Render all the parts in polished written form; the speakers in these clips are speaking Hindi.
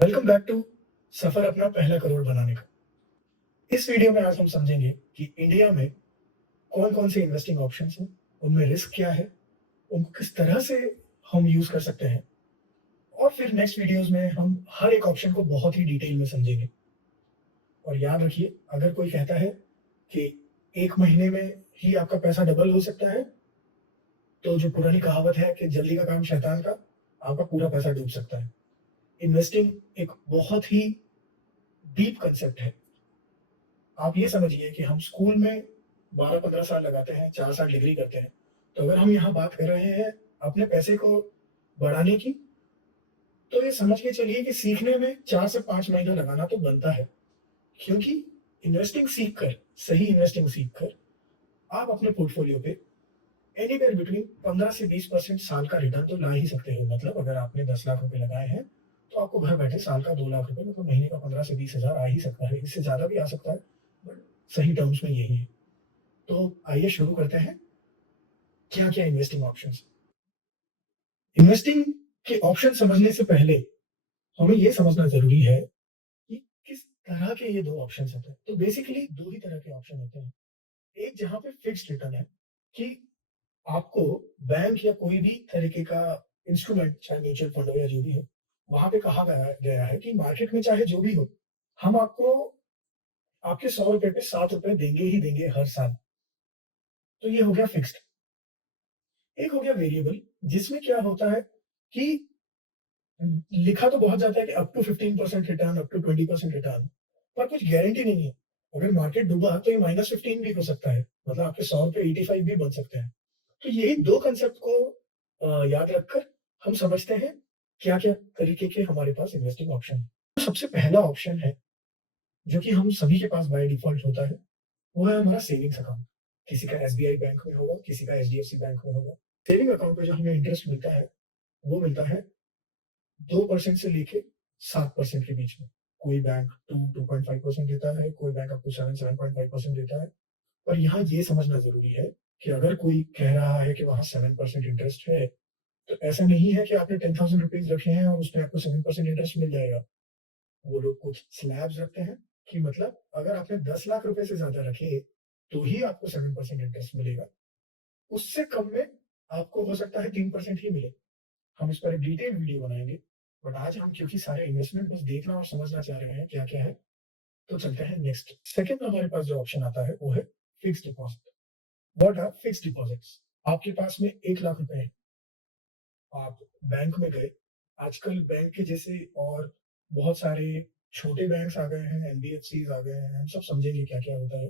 वेलकम बैक टू सफर अपना पहला करोड़ बनाने का। इस वीडियो में आज हम समझेंगे कि इंडिया में कौन-कौन से इन्वेस्टिंग ऑप्शंस हैं, उनमें रिस्क क्या है, उनको किस तरह से हम यूज़ कर सकते हैं और फिर नेक्स्ट वीडियोज़ में हम हर एक ऑप्शन को बहुत ही डिटेल में समझेंगे। और याद रखिए, अगर कोई कहता है कि 1 महीने में ही आपका पैसा डबल हो सकता है, तो जो पुरानी कहावत है कि जल्दी का काम शैतान का, आपका पूरा पैसा डूब सकता है। इन्वेस्टिंग एक बहुत ही डीप कांसेप्ट है। आप ये समझिए कि हम स्कूल में 12-15 साल लगाते हैं, 4 साल डिग्री करते हैं। तो अगर हम यहाँ बात कर रहे हैं अपने पैसे को बढ़ाने की, तो ये समझ के चलिए कि सीखने में 4 से 5 महीना लगाना तो बनता है। क्योंकि इन्वेस्टिंग सीख कर, सही इन्वेस्टिंग सीख कर, आप अपने पोर्टफोलियो पे एनीवेयर बिटवीन 15 से 20% साल का रिटर्न तो ला ही सकते हो। मतलब अगर आपने 10 लाख रुपए लगाए हैं, तो आपको घर बैठे साल का 2 लाख रुपए मतलब महीने का 15 से 20 हज़ार आ ही सकता है। इससे ज़्यादा भी आ सकता है, बट सही टर्म्स में यही है। तो आइए शुरू करते हैं, क्या-क्या इन्वेस्टिंग ऑप्शंस। इन्वेस्टिंग के ऑप्शन समझने से पहले हमें ये समझना ज़रूरी है कि किस तरह के ये 2 ऑप्शंस होते हैं। तो बेसिकली 2 ही तरह के ऑप्शन होते हैं। एक जहाँ पे फिक्स्ड रिटर्न है कि आपको बैंक या कोई भी तरीके का इंस्ट्रूमेंट, चाहे म्यूचुअल फंड हो या जो भी हो, वहाँ पे कहा गया गया है कि मार्केट में चाहे जो भी हो, हम आपको आपके ₹100 पे ₹7 देंगे ही देंगे हर साल। तो ये हो गया फिक्स्ड। एक हो गया वेरिएबल, जिसमें क्या होता है कि लिखा तो बहुत जाता है कि up to 15% return, up to 20% return, पर कुछ गारंटी नहीं है। अगर मार्केट डूबा तो ये -15 भी हो सकता है। मतलब आपके 100 पे 85 भी बन सकते हैं। तो यही 2 कांसेप्ट को याद रखकर हम समझते हैं क्या-क्या तरीके के हमारे पास इन्वेस्टिंग ऑप्शन हैं। तो सबसे पहला ऑप्शन है, जो कि हम सभी के पास बाय डिफ़ॉल्ट होता है, वो है हमारा सेविंग्स अकाउंट। किसी का एसबीआई बैंक में होगा, किसी का एचडीएफसी बैंक में होगा। सेविंग अकाउंट पे जो हमें इंटरेस्ट मिलता है, वो मिलता है 2% से लेके 7% के बीच में। कोई बैंक 2.5% देता है, कोई बैंक आपको 7.5% देता है। पर यहाँ ये समझना ज़रूरी है कि अगर कोई कह रहा है कि वहाँ 7% इंटरेस्ट है, तो ऐसा नहीं है कि आपने ₹10,000 रखे हैं और उसमें आपको 7% इंटरेस्ट मिल जाएगा। वो लोग कुछ स्लैब्स रखते हैं कि मतलब अगर आपने 10 लाख रुपए से ज़्यादा रखे, तो ही आपको 7% इंटरेस्ट मिलेगा। उससे कम में आपको हो सकता है 3% ही मिले। हम इस पर एक डिटेल्ड वीडियो बनाएँगे। बट आज हम क्योंकि सारे इन्वेस्टमेंट बस देखना और समझना चाह रहे हैं क्या-क्या है, तो चलते हैं नेक्स्ट। सेकंड हमारे पास जो ऑप्शन आता है वो है fixed deposit. What are fixed deposits? आपके पास में 1 लाख रुपए है, आप बैंक में गए, आजकल बैंक के जैसे और बहुत सारे छोटे बैंक्स आ गए हैं, एनबीएफसीज़ आ गए हैं, हम सब समझेंगे क्या-क्या होता है।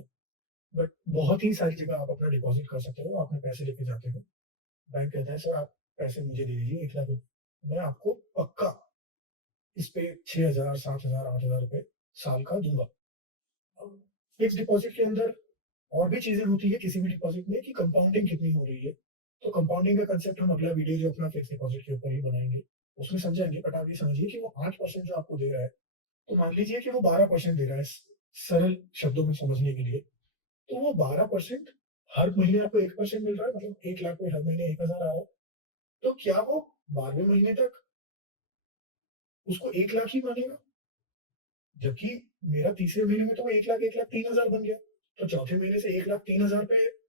बट बहुत ही सारी जगह आप अपना डिपॉज़िट कर सकते हो, आपने पैसे लेके जाते हो, बैंक कहता है सर आप पैसे मुझे दे दीजिए 1 लाख रुपए, मैं आपको पक्का इस पे 6,000, 7,000, 8,000 रुपए साल का दूँगा। अब फिक्स्ड डिपॉज़िट के अंदर और भी चीज़ें होती है किसी भी डिपॉज़िट में कि कंपाउंडिंग कितनी हो रही है। तो कंपाउंडिंग का कांसेप्ट हम अगला वीडियो जो अपना फिक्स्ड डिपॉज़िट के ऊपर ही बनाएँगे, उसमें समझाएँगे। बट आप ये समझिए कि वो 8% जो आपको दे रहा है, तो मान लीजिए कि वो 12% दे रहा है, सरल शब्दों में समझने के लिए। तो वो 12% हर महीने आपको 1% मिल रहा है, मतलब 1 लाख में हर महीने 1,000 आ रहा है। तो क्या वो 12वें महीने तक उसको 1 लाख ही मानेगा? जबकि मेरा तीसरे महीने में तो वो 1 लाख 1,03,000 बन गया। तो चौथे महीने से 1,03,000 पे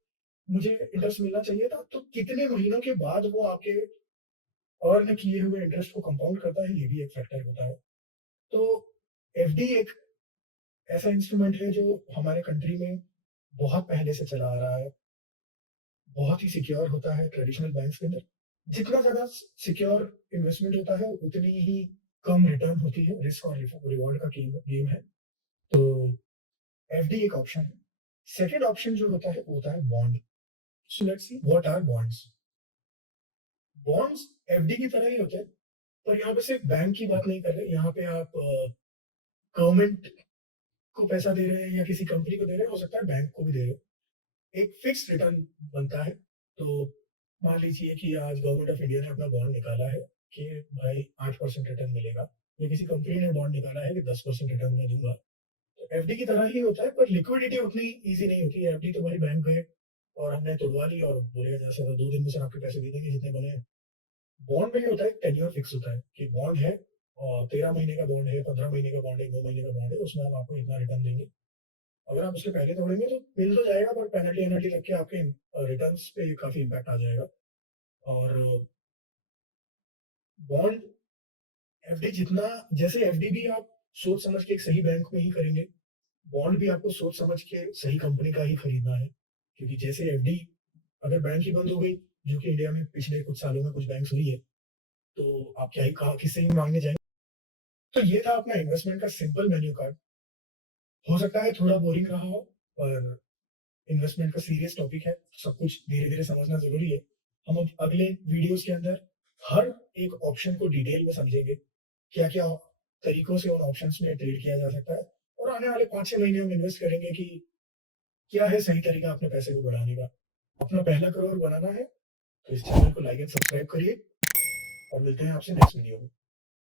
मुझे इंटरेस्ट मिलना चाहिए था। तो कितने महीनों के बाद वो आपके अर्न किए हुए इंटरेस्ट को कंपाउंड करता है, ये भी एक फैक्टर होता है। तो एफडी एक ऐसा इंस्ट्रूमेंट है जो हमारे कंट्री में बहुत पहले से चला आ रहा है। बहुत ही सिक्योर होता है ट्रेडिशनल बैंक्स के अंदर। जितना ज़्यादा सिक्योर इन्वेस्टमेंट होता है, उतनी ही कम रिटर्न होती है। रिस्क और रिवॉर्ड का गेम गेम है। तो एफडी एक ऑप्शन है। सेकंड ऑप्शन जो होता है, वो होता है bond. So let's see what are bonds. Bonds FD की तरह ही होते हैं, पर यहाँ पे सिर्फ बैंक की बात नहीं कर रहे। यहाँ पे आप गवर्नमेंट को पैसा दे रहे हैं या किसी कंपनी को दे रहे हैं, हो सकता है बैंक को भी दे रहे हो। एक फिक्स्ड रिटर्न बनता है। तो मान लीजिए कि आज गवर्नमेंट ऑफ इंडिया ने अपना बॉन्ड निकाला है कि भाई 8% रिटर्न मिलेगा, या किसी कंपनी ने बॉन्ड निकाला है कि 10% रिटर्न मैं दूँगा। तो एफडी की तरह ही होता है, पर लिक्विडिटी उतनी ईज़ी नहीं होती है। एफडी तो भाई बैंक गए और हमने तुड़वा ली और बोलेगा जैसे 2 दिन में सर आपके पैसे दे देंगे जितने बने हैं। बॉन्ड में ये होता है, टेन्योर फिक्स होता है कि बॉन्ड है, 13 महीने का बॉन्ड है, 15 महीने का बॉन्ड है, 9 महीने का बॉन्ड है, उसमें हम आपको इतना रिटर्न देंगे। अगर आप उसके पहले तोड़ेंगे तो मिल तो जाएगा, पर पेनल्टी वेनल्टी लग के आपके रिटर्न्स पे काफ़ी इम्पैक्ट आ जाएगा। और बॉन्ड एफडी जितना, जैसे एफडी भी आप सोच समझ के एक सही बैंक में ही करेंगे, बॉन्ड भी आपको सोच समझ के सही कंपनी का ही खरीदना है। क्योंकि जैसे एफडी अगर बैंक ही बंद हो गई, जो कि इंडिया में पिछले कुछ सालों में कुछ बैंक्स हुई है, तो आप क्या ही कहा किससे ही माँगने जाएँगे। तो ये था अपना इन्वेस्टमेंट का सिंपल मेन्यू कार्ड। हो सकता है थोड़ा बोरिंग रहा हो, पर इन्वेस्टमेंट का सीरियस टॉपिक है, सब कुछ धीरे-धीरे समझना ज़रूरी है। हम अब अगले वीडियोज़ के अंदर हर एक ऑप्शन को डिटेल में समझेंगे, क्या-क्या तरीकों से उन ऑप्शंस में ट्रेड किया जा सकता है, और आने वाले 5-6 महीने हम इन्वेस्ट करेंगे कि क्या है सही तरीका अपने पैसे को बढ़ाने का। अपना पहला करोड़ बनाना है, तो इस चैनल को लाइक एंड सब्सक्राइब करिए, और मिलते हैं आपसे नेक्स्ट वीडियो में।